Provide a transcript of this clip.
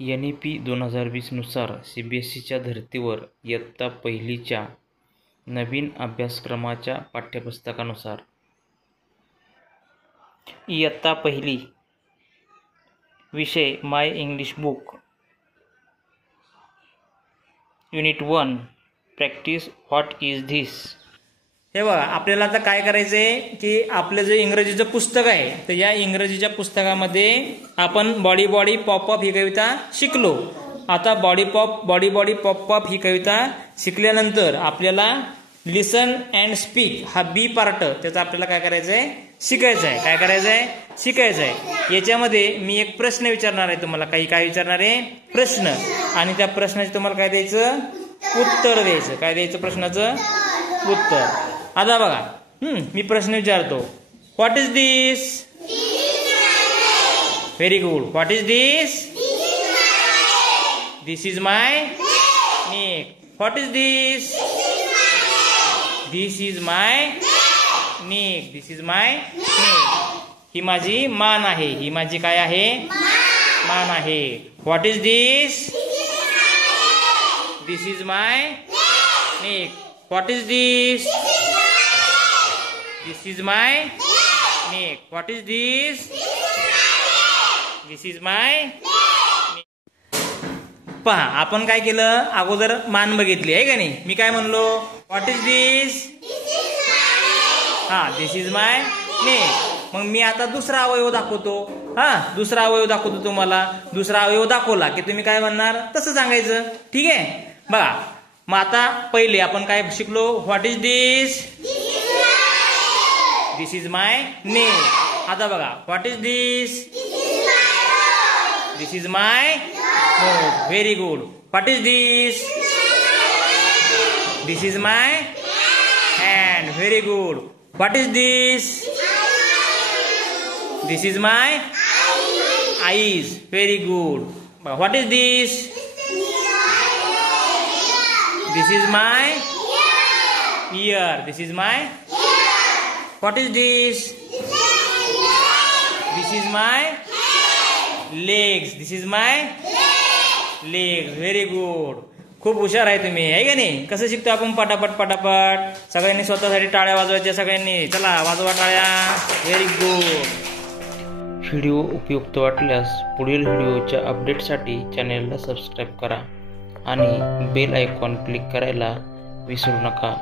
NEP 2020 नुसार CBSEच्या धर्तीवर इयत्ता पहिलीच्या नवीन अभ्यासक्रमाच्या पाठ्यपुस्तकानुसार इयत्ता पहिली विषय my English book unit 1 practice what is this. हे बघा, आपल्याला आता काय करायचं आहे की आपलं जे इंग्रजीचं पुस्तक आहे तर या इंग्रजीच्या पुस्तकामध्ये आपण बॉडी बॉडी पॉप अप ही कविता शिकलो। आता बॉडी बॉडी पॉप अप ही कविता शिकल्यानंतर आपल्याला लिसन अँड स्पीक हा बी पार्ट त्याचा आपल्याला काय करायचं आहे, शिकायचं आहे। काय करायचं आहे, शिकायचं आहे। याच्यामध्ये मी एक प्रश्न विचारणार आहे तुम्हाला, काय विचारणार आहे, प्रश्न, आणि त्या प्रश्नाचे तुम्हाला काय द्यायचं, उत्तर द्यायचं। काय द्यायचं, प्रश्नाचं उत्तर। आता बघा, मी प्रश्न विचारतो, what is this? Very good, what is this? This is my neck. What is this? This is my neck. This is my neck. ही माझी मान आहे, ही माझी काय आहे, मान आहे। What is this? This is my neck. What is this? This is my neck. What is this? This is my neck. पहा, आपण काय केलं, अगोदर मान बघितली आहे का नाही। मी काय म्हणलो, व्हॉट इज दिस? हा, दिस इज माय नेक। मग मी आता दुसरा अवयव दाखवतो। दुसरा अवयव दाखवतो तुम्हाला। दुसरा अवयव दाखवला की तुम्ही काय म्हणणार, तसं सांगायचं। ठीक आहे, बघा, मग आता पहिले आपण काय शिकलो, what is this? This is my neck. आता बघा, what is this? This is my note. Very good. What is this? This is my hand. Very good. What is this? This is my eyes. Very good. What is this? This is my ear. This is my. What is this? This is my legs. This is my legs. Very good. खूप हुशार आहे तुम्ही, आहे का नाही। कसं शिकतो आपण, पटापट पटापट। सगळ्यांनी स्वतःसाठी टाळ्या वाजवायच्या, सगळ्यांनी चला वाजवा टाळ्या। Very good. व्हिडिओ उपयुक्त वाटल्यास पुढील व्हिडिओच्या अपडेटसाठी चॅनेलला सबस्क्राईब करा आणि बेल आयकॉन क्लिक करायला विसरू नका।